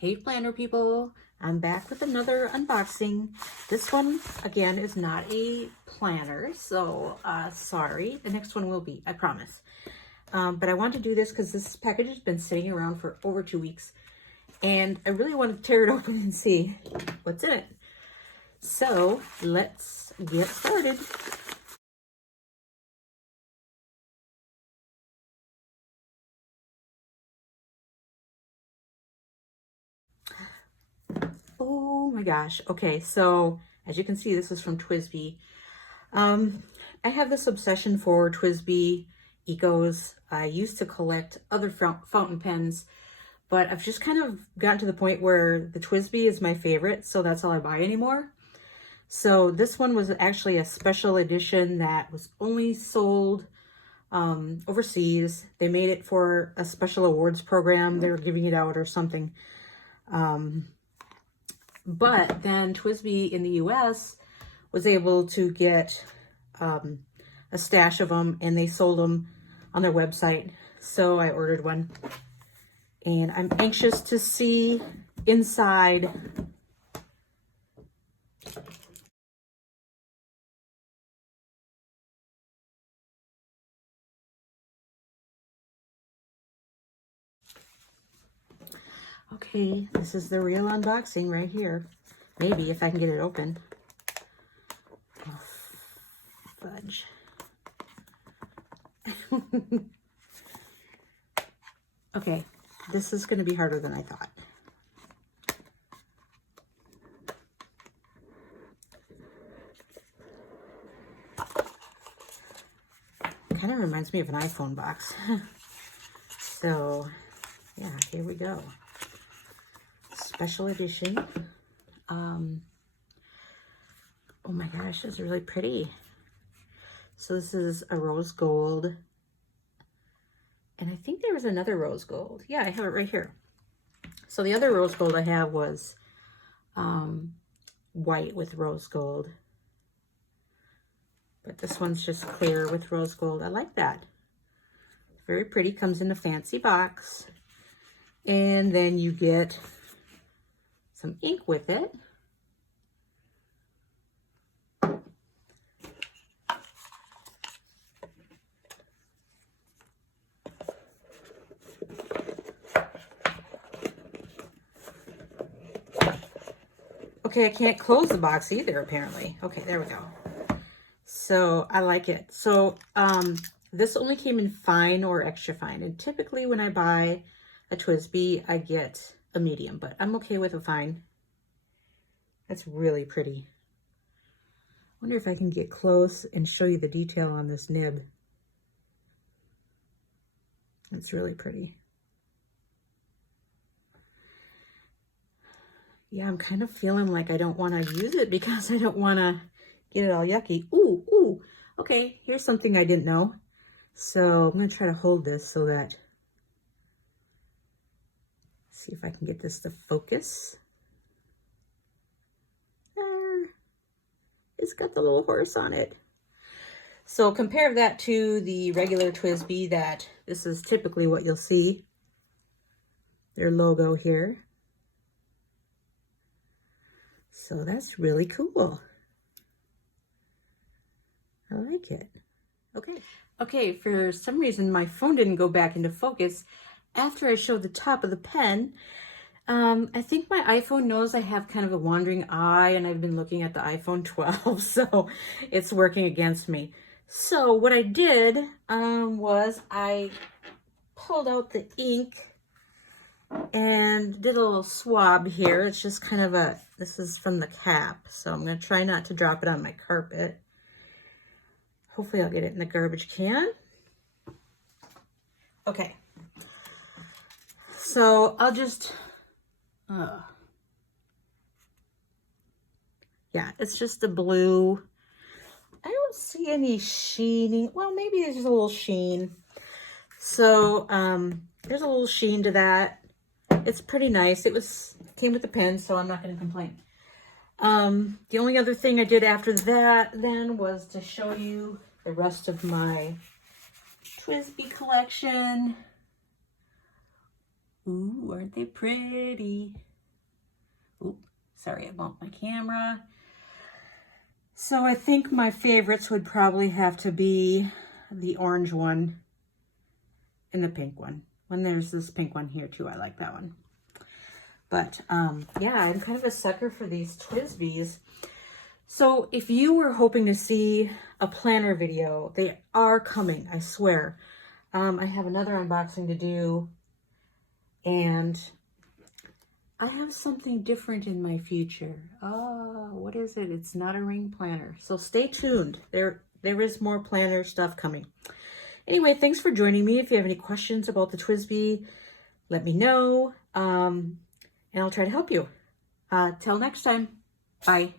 Hey planner people, I'm back with another unboxing. This one again is not a planner, so sorry. The next one will be, I promise. But I want to do this because this package has been sitting around for over 2 weeks and I really want to tear it open and see what's in it. So let's get started. Oh my gosh. Okay, so as you can see, this is from TWSBI. I have this obsession for TWSBI Ecos. I used to collect other fountain pens, but I've just kind of gotten to the point where the TWSBI is my favorite, so that's all I buy anymore. So this one was actually a special edition that was only sold overseas. They made it for a special awards program. They were giving it out or something. But then TWSBI in the US was able to get a stash of them, and they sold them on their website. So I ordered one, and I'm anxious to see inside. Okay, this is the real unboxing right here. Maybe if I can get it open. Oh, fudge. Okay, this is going to be harder than I thought. Kind of reminds me of an iPhone box. So, yeah, here we go. Special edition. Oh my gosh, this is really pretty. So this is a rose gold. And I think there was another rose gold. Yeah, I have it right here. So the other rose gold I have was white with rose gold. But this one's just clear with rose gold. I like that. Very pretty. Comes in a fancy box. And then you get some ink with it. Okay, I can't close the box either, apparently. Okay, there we go. So I like it. So this only came in fine or extra fine. And typically when I buy a TWSBI, I get a medium, but I'm okay with a fine. That's really pretty. I wonder if I can get close and show you the detail on this nib. It's really pretty. Yeah, I'm kind of feeling like I don't want to use it because I don't want to get it all yucky. Ooh, ooh. Okay, here's something I didn't know. So I'm going to try to hold this so that, see if I can get this to focus. There. It's got the little horse on it. So compare that to the regular TWSBI that this is typically what you'll see. Their logo here. So that's really cool. I like it. Okay, for some reason my phone didn't go back into focus after I showed the top of the pen. I think my iPhone knows I have kind of a wandering eye and I've been looking at the iPhone 12, so it's working against me. So what I did was I pulled out the ink and did a little swab here. It's just kind of a, this is from the cap, so I'm going to try not to drop it on my carpet. Hopefully I'll get it in the garbage can. Okay. So I'll just, yeah, it's just a blue. I don't see any sheening. Well, maybe there's just a little sheen. So there's a little sheen to that. It's pretty nice. It came with the pen, so I'm not going to complain. The only other thing I did after that then was to show you the rest of my TWSBI collection. Ooh, aren't they pretty? Oop, sorry, I bumped my camera. So I think my favorites would probably have to be the orange one and the pink one. When there's this pink one here too, I like that one. But yeah, I'm kind of a sucker for these TWSBIs. So if you were hoping to see a planner video, they are coming, I swear. I have another unboxing to do, and I have something different in my future. What is it? It's not a ring planner. So stay tuned. There is more planner stuff coming. Anyway, thanks for joining me. If you have any questions about the TWSBI, let me know, and I'll try to help you. Till next time. Bye.